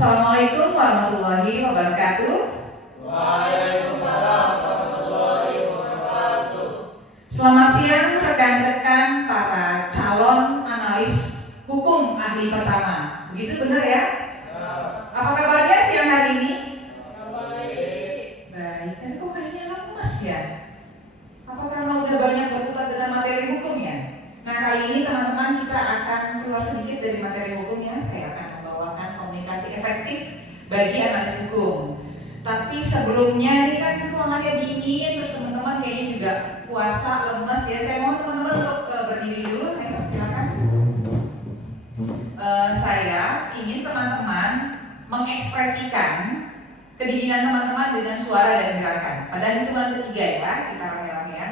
Assalamualaikum warahmatullahi wabarakatuh. Waalaikumsalam warahmatullahi wabarakatuh. Selamat siang rekan-rekan para calon analis hukum ahli pertama. Begitu benar ya? Apa kabarnya siang hari ini? Baik, tapi kok kayaknya lemes ya? Apa karena udah banyak berkutat dengan materi hukum ya? Nah, kali ini teman-teman kita akan keluar sedikit dari materi hukumnya. Saya akan membawakan komunikasi efektif bagi analis hukum. Tapi sebelumnya ini kan ruangannya dingin, terus teman-teman kayaknya juga puasa, lemes ya. Saya mohon teman-teman untuk berdiri dulu. Ayo, silakan. Saya ingin teman-teman mengekspresikan kedinginan teman-teman dengan suara dan gerakan. Pada hitungan ketiga ya, kita rame-rame ya,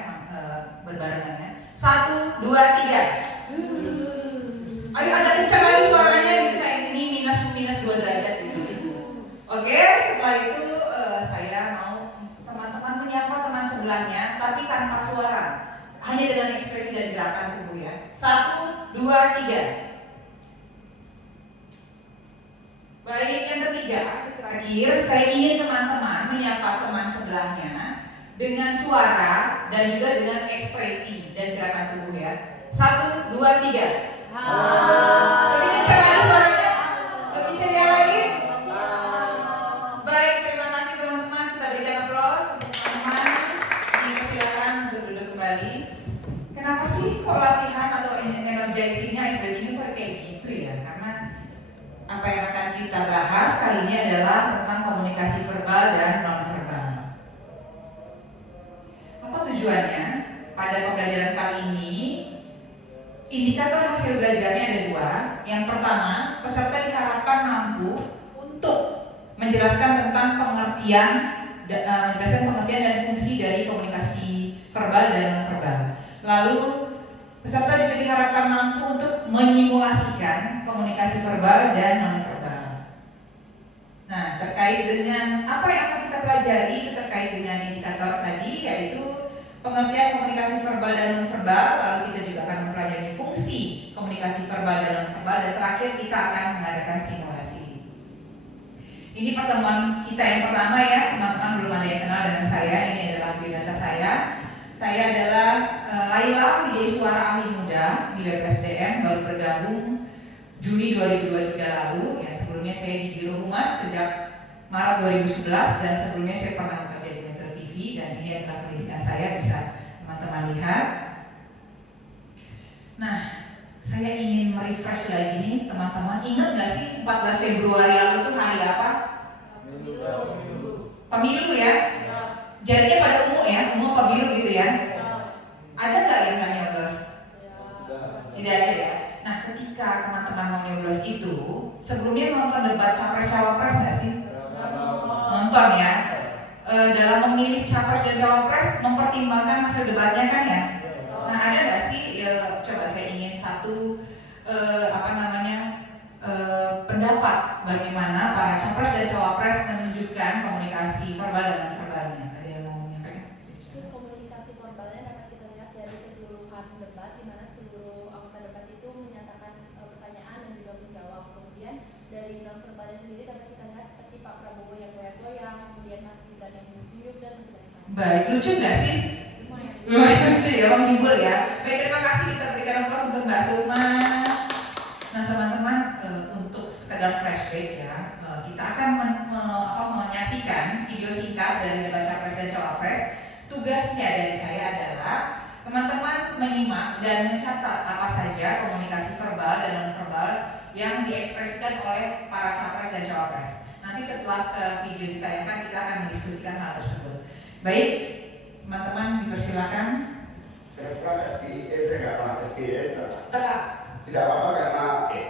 berbarengannya. 1, 2, 3. Ayo agak kencang lagi suaranya gitu, kayak ini minus 2 derajat gitu. Oke, setelah itu saya mau teman-teman menyapa teman sebelahnya, tapi tanpa suara, hanya dengan ekspresi dan gerakan tubuh ya. 1, 2, 3. Baik, yang ketiga, terakhir, saya ingin teman-teman menyapa teman sebelahnya dengan suara dan juga dengan ekspresi dan gerakan tubuh ya. 1, 2, 3. Lebih kencang lagi suaranya? Lebih ceria lagi? Baik, terima kasih teman-teman. Kita berikan aplaus untuk teman-teman. Dipersilakan untuk duduk kembali. Kenapa sih kok latihan atau energizingnya SBD kok kayak gitu ya? Karena apa yang akan kita bahas kali ini adalah tentang komunikasi verbal dan non-verbal. Apa tujuannya? Pada pembelajaran kali ini, indikator hasil belajarnya ada 2. Yang pertama, peserta diharapkan mampu untuk menjelaskan tentang pengertian dan fungsi dari komunikasi verbal dan non-verbal. Lalu, peserta juga diharapkan mampu untuk menyimulasikan komunikasi verbal dan non-verbal. Nah, terkait dengan apa yang akan kita pelajari terkait dengan indikator tadi, yaitu pengertian komunikasi verbal dan non-verbal. Lalu kita juga akan mempelajari fungsi komunikasi verbal dan non-verbal, dan terakhir kita akan mengadakan simulasi. Ini pertemuan kita yang pertama ya, teman-teman belum ada yang kenal dengan saya. Ini adalah biodata saya. Saya adalah Laila Wijaisuara Ahli Muda di BPSDM, baru bergabung Juli 2023 lalu. Ya, sebelumnya saya di Biro Humas sejak Maret 2011, dan sebelumnya saya pernah bekerja di Metro TV, dan ini adalah pendidikan saya, bisa teman-teman lihat. Nah, saya ingin merefresh lagi nih teman-teman. Ingat gak sih 14 Februari lalu itu hari apa? Pemilu ya? Jadinya pada umum ya, umum pemilu gitu ya? Ada nggak yang nggak nyoblos? Tidak ada ya? Nah, ketika teman-teman mau nyoblos itu, sebelumnya nonton debat capres-cawapres nggak sih? Nonton ya? Dalam memilih capres dan cawapres, mempertimbangkan hasil debatnya kan ya? Nah, ada nggak sih? Coba saya ingin satu pendapat bagaimana para capres dan cawapres menunjukkan komunikasi verbal dan non-verbalnya. Ada yang mau menyampaikan? Komunikasi verbalnya dapat kita lihat dari keseluruhan debat, di mana seluruh anggota debat itu menyatakan pertanyaan dan juga menjawab. Kemudian dari non-verbalnya sendiri dapat kita lihat seperti Pak Prabowo yang goyang-goyang, kemudian Mas Gibran yang nunjuk dan masih banyak lagi. Baik, lucu nggak sih? Lumayan lucu ya, menghibur ya. Baik, terima kasih, kita berikan aplaus untuk Mbak Sukma. Nah teman-teman, untuk sekedar flashback ya, kita akan menyaksikan video singkat dari debat capres dan cawapres. Tugasnya dari saya adalah teman-teman menyimak dan mencatat apa saja komunikasi verbal dan non-verbal yang diekspresikan oleh para capres dan cawapres. Nanti setelah video ditayangkan, kita akan mendiskusikan hal tersebut. Baik, teman-teman dipersilakan. Terus kan SGE, saya nggak pernah SGE. Tidak apa-apa karena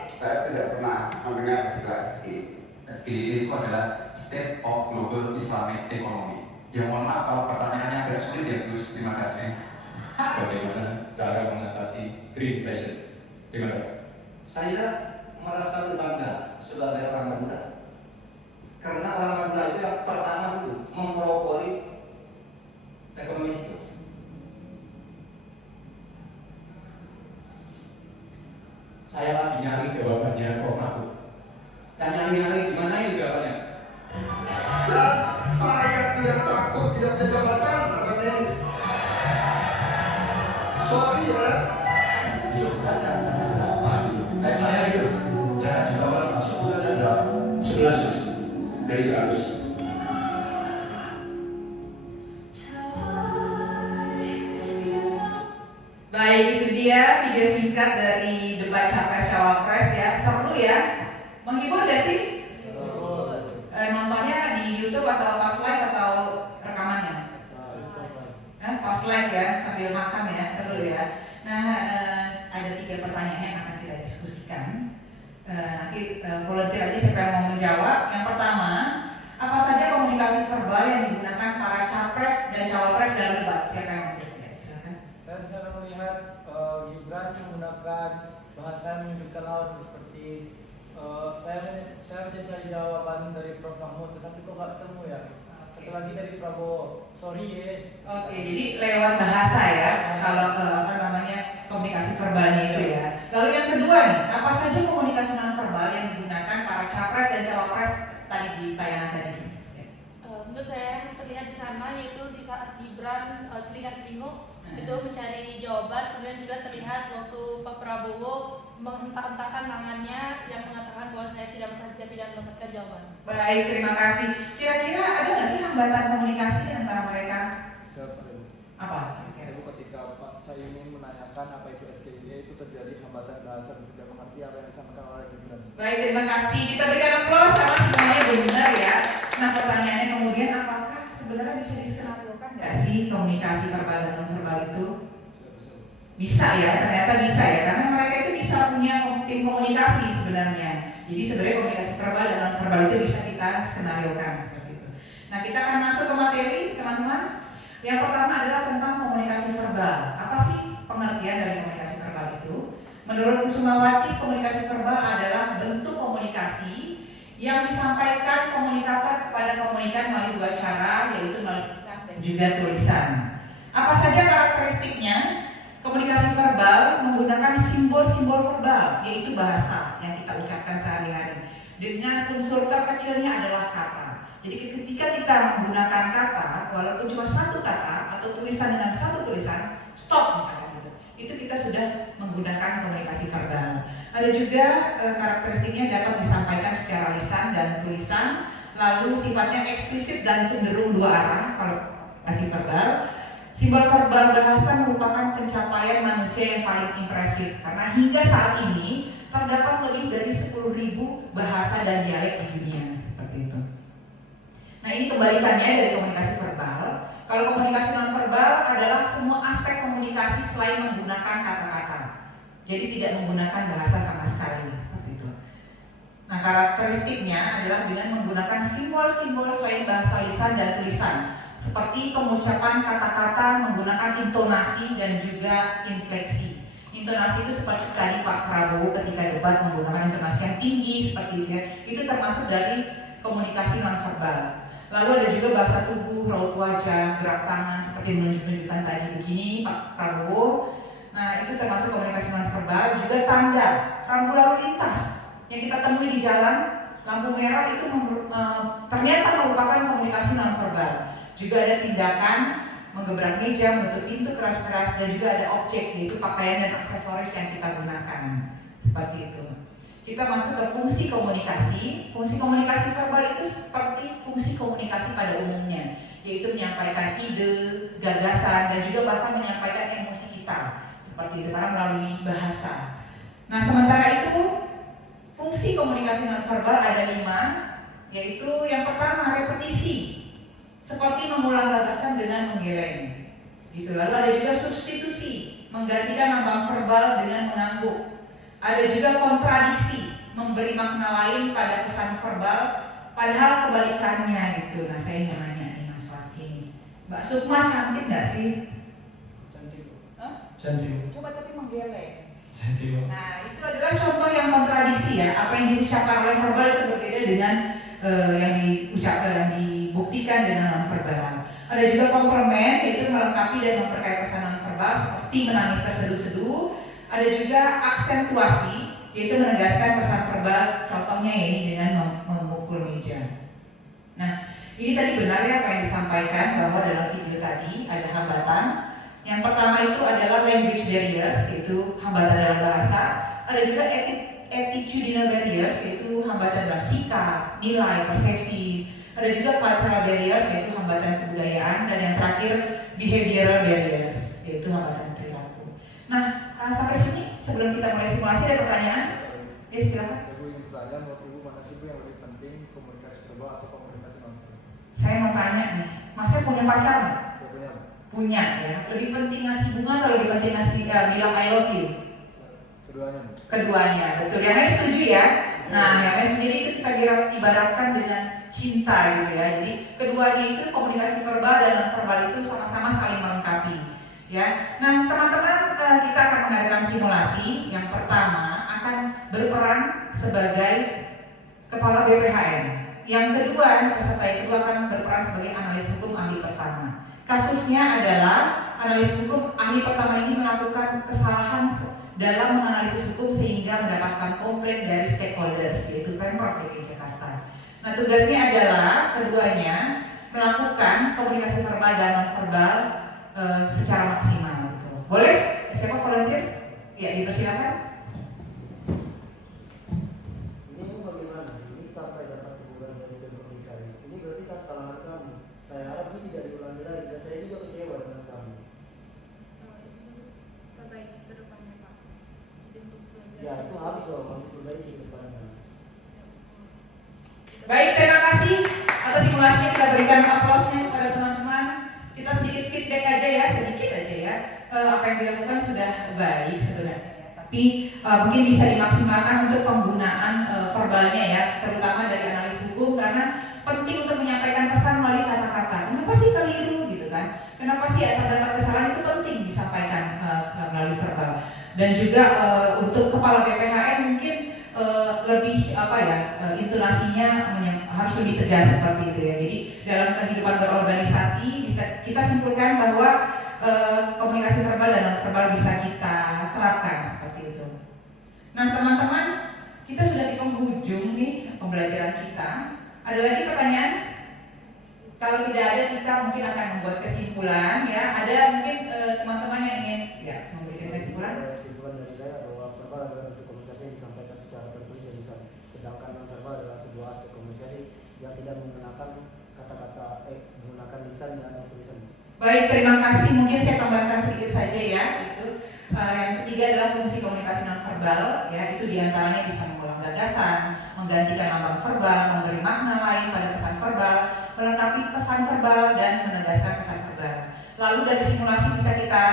saya tidak pernah mendengar istilah SGE. SGE itu adalah State of Global Islamic Economy. Ya mohon maaf kalau pertanyaannya agak sulit ya Gus, terima kasih. Bagaimana cara mengatasi green fashion? Terima kasih. Saya merasa berbangga sebagai orang Madura, karena orang Madura itu yang pertama dulu mempropori ekonomi hidup. Saya lagi nyari jawabannya Prof Mahfud. Saya nyari-nyari gimana ini 11 mas dari 100. Baik, itu dia video singkat dari debat capres cawapres ya. Seru ya, menghibur gak sih? Nontonnya di YouTube atau pas live atau rekamannya? Pas live ya, sambil makan ya, seru ya. Nah, ada 3 pertanyaan yang akan kita diskusikan. Nanti volunteer aja siapa yang mau menjawab. Yang pertama, apa saja komunikasi verbal yang digunakan para capres dan cawapres dalam debat? Siapa yang mau menjawab? Silakan. Saya di sana melihat Gibran menggunakan bahasa yang menyudutkan lawan seperti saya mencari jawaban dari Prof Mahmud, tetapi kok nggak ketemu ya. Satu lagi dari Prabowo, sorry ya. Oke, jadi lewat bahasa ya, kalau komunikasi verbalnya itu ya. Lalu yang kedua nih, apa saja komunikasi non verbal yang digunakan para capres dan cawapres tadi di tayangan tadi? Menurut saya yang terlihat di sana yaitu di saat Gibran telinga sebingung itu mencari jawaban, kemudian juga terlihat waktu Pak Prabowo menghentak-hentakan tangannya yang mengatakan bahwa saya tidak bisa jika tidak mendapatkan jawaban. Baik, terima kasih. Kira-kira ada nggak sih hambatan komunikasi antara mereka? Siapa ini? Apa? Ibu ketika Pak Caimin menanyakan apa itu SKID itu terjadi hambatan bahasa dan tidak mengerti apa yang disampaikan oleh Gibran. Baik, terima kasih. Kita berikan aplaus karena semuanya benar ya. Nah, pertanyaannya kemudian apakah sebenarnya bisa diskenariokan nggak sih komunikasi verbal dan non verbal itu? Bisa ya, ternyata bisa ya, karena mereka itu bisa punya tim komunikasi sebenarnya. Jadi sebenarnya komunikasi verbal dan non verbal itu bisa kita skenariokan seperti itu. Nah, kita akan masuk ke materi teman-teman. Yang pertama adalah tentang komunikasi verbal. Apa sih pengertian dari komunikasi verbal itu? Menurut Kusumawati, komunikasi verbal adalah bentuk komunikasi yang disampaikan komunikator kepada komunikan melalui 2 cara, yaitu melalui tulisan dan juga tulisan. Apa saja karakteristiknya? Komunikasi verbal menggunakan simbol-simbol verbal, yaitu bahasa yang kita ucapkan sehari-hari. Dengan unsur terkecilnya adalah kata. Jadi ketika kita menggunakan kata, walaupun cuma 1 kata atau tulisan dengan 1 tulisan, stop misalkan gitu, itu kita sudah menggunakan komunikasi verbal. Ada juga karakteristiknya dapat disampaikan secara lisan dan tulisan, lalu sifatnya eksplisit dan cenderung 2 arah kalau komunikasi verbal. Simbol verbal bahasa merupakan pencapaian manusia yang paling impresif karena hingga saat ini terdapat lebih dari 10.000 bahasa dan dialek di dunia seperti itu. Nah, ini kebalikannya dari komunikasi verbal. Kalau komunikasi non verbal adalah semua aspek komunikasi selain menggunakan kata-kata. Jadi tidak menggunakan bahasa sama sekali seperti itu. Nah, karakteristiknya adalah dengan menggunakan simbol-simbol selain bahasa lisan dan tulisan, seperti pengucapan kata-kata menggunakan intonasi dan juga infleksi. Intonasi itu seperti tadi Pak Prabowo ketika debat menggunakan intonasi yang tinggi seperti itu ya. Itu termasuk dari komunikasi nonverbal. Lalu ada juga bahasa tubuh, raut wajah, gerak tangan seperti menunjukkan tadi begini Pak Prabowo. Nah, itu termasuk komunikasi nonverbal. Juga tanda rambu lalu lintas yang kita temui di jalan, lampu merah itu ternyata merupakan komunikasi nonverbal. Juga ada tindakan menggebrak meja, menutup pintu keras-keras, dan juga ada objek yaitu pakaian dan aksesoris yang kita gunakan seperti itu. Kita masuk ke fungsi komunikasi. Fungsi komunikasi verbal itu seperti fungsi komunikasi pada umumnya, yaitu menyampaikan ide, gagasan, dan juga bahkan menyampaikan emosi kita seperti itu karena melalui bahasa. Nah, sementara itu fungsi komunikasi nonverbal ada 5, yaitu yang pertama repetisi, seperti mengulang gagasan dengan menggeleng. Gitu. Lalu ada juga substitusi, menggantikan lambang verbal dengan mengangguk. Ada juga kontradiksi, memberi makna lain pada pesan verbal, padahal kebalikannya gitu. Nah, saya mau nanya nih Mas Waski ini, Mbak Sukma cantik nggak sih? Cantik. Cantik. Coba tapi menggeleng. Cantik. Nah, itu adalah contoh yang kontradiksi ya. Apa yang diucapkan oleh verbal itu berbeda dengan yang dibuktikan dengan nonverbal. Ada juga komplement, yaitu melengkapi dan memperkaya pesan nonverbal seperti menangis terseduh-seduh. Ada juga aksentuasi, yaitu menegaskan pesan verbal. Contohnya ya ini dengan memukul meja. Nah, ini tadi benar ya apa yang disampaikan bahwa dalam video tadi ada hambatan. Yang pertama itu adalah language barriers, yaitu hambatan dalam bahasa. Ada juga attitudinal barriers, yaitu hambatan dalam sikap, nilai, persepsi. Ada juga cultural barriers, yaitu hambatan kebudayaan, dan yang terakhir behavioral barriers, yaitu hambatan perilaku. Nah, sampai sini sebelum kita mulai simulasi ada pertanyaan? Ya, silakan. Ibu ingin bertanya, menurut Ibu mana sih Bu yang lebih penting, komunikasi verbal atau komunikasi non-verbal? Saya mau tanya nih, Masnya punya pacar nggak? Saya punya. Punya ya. Lebih penting ngasih bunga atau lebih penting ngasih bilang I love you? Keduanya. Keduanya, betul. Yang lain setuju ya? Nah, yang lain sendiri itu kita ibaratkan dengan cinta gitu ya. Jadi keduanya itu komunikasi verbal dan non verbal itu sama-sama saling melengkapi. Ya, nah teman-teman kita akan mengadakan simulasi. Yang pertama akan berperan sebagai kepala BPHN. Yang kedua, peserta yang kedua akan berperan sebagai analis hukum ahli pertama. Kasusnya adalah analis hukum ahli pertama ini melakukan kesalahan dalam menganalisis hukum sehingga mendapatkan komplain dari stakeholders, yaitu Pemprov DKI Jakarta. Nah, tugasnya adalah keduanya melakukan komunikasi verbal dan non verbal secara maksimal. Gitu. Boleh? Siapa volunteer? Ya, dipersilakan. Ini bagaimana sih ini sampai dapat teguran dari Pemprov DKI? Ini berarti kan kesalahan kamu. Saya harap ini tidak diulangi lagi dan saya juga kecewa dengan kamu. Izin untuk perbaiki ke depannya Pak. Izin untuk belajar. Ya itu harus dong masih perbaiki ke depannya. Baik, terima kasih atas simulasinya. Kita berikan aplausnya kepada teman-teman. Kita sedikit feedback aja ya, sedikit aja ya. Apa yang dilakukan sudah baik sebenarnya ya. Tapi mungkin bisa dimaksimalkan untuk penggunaan verbalnya ya, terutama dari analis hukum, karena penting untuk menyampaikan pesan melalui kata-kata. Kenapa sih keliru gitu kan? Kenapa sih terdapat kesalahan, itu penting disampaikan melalui verbal. Dan juga untuk kepala BPHN mungkin lebih intonasinya harus lebih tegas seperti itu ya. Jadi dalam kehidupan berorganisasi bisa kita simpulkan bahwa komunikasi verbal dan non verbal bisa kita terapkan seperti itu. Nah teman-teman, kita sudah di penghujung nih pembelajaran kita. Ada lagi pertanyaan? Kalau tidak ada, kita mungkin akan membuat kesimpulan ya. Ada mungkin teman-teman yang ingin ya memberikan kesimpulan? Kesimpulan dari saya bahwa verbal adalah bentuk komunikasi yang disampaikan secara tertulis dan lisan, sedangkan non verbal adalah sebuah aspek komunikasi yang tidak menggunakan kata-kata menggunakan lisan dan tulisan. Baik, terima kasih. Mungkin saya tambahkan sedikit saja ya. Itu yang ketiga adalah fungsi komunikasi nonverbal. Ya, itu diantaranya bisa mengulang gagasan, menggantikan lambang verbal, memberi makna lain pada pesan verbal, melengkapi pesan verbal dan menegaskan pesan verbal. Lalu dari simulasi bisa kita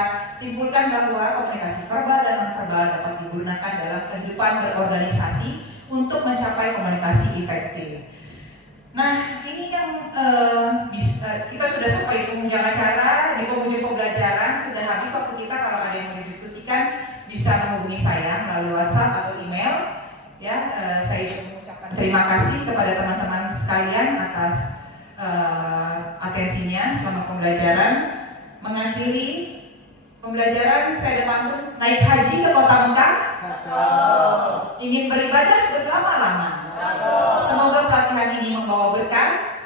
simpulkan bahwa komunikasi verbal dan nonverbal dapat digunakan dalam kehidupan berorganisasi untuk mencapai komunikasi efektif. Nah, ini yang kita sudah sampai di penghujung acara, di penghujung pembelajaran, sudah habis waktu kita. Kalau ada yang mau didiskusikan bisa menghubungi saya melalui WhatsApp atau email. Ya, saya juga mengucapkan terima kasih kepada teman-teman sekalian atas atensinya selama pembelajaran. Mengakhiri pembelajaran, saya ada pantun, naik haji ke kota Mekah, ingin beribadah berlama-lama. Semoga pelatihan ini membawa berkah,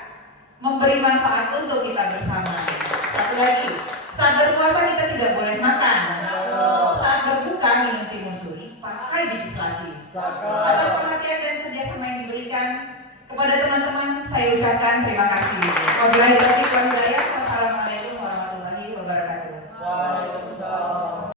memberi manfaat untuk kita bersama. Satu lagi, saat berpuasa kita tidak boleh makan. Saat berbuka minum timun suri, pakai biji selasi. Atas perhatian dan kerjasama yang diberikan kepada teman-teman, saya ucapkan terima kasih. Wabillahi taufiq wal hidayah.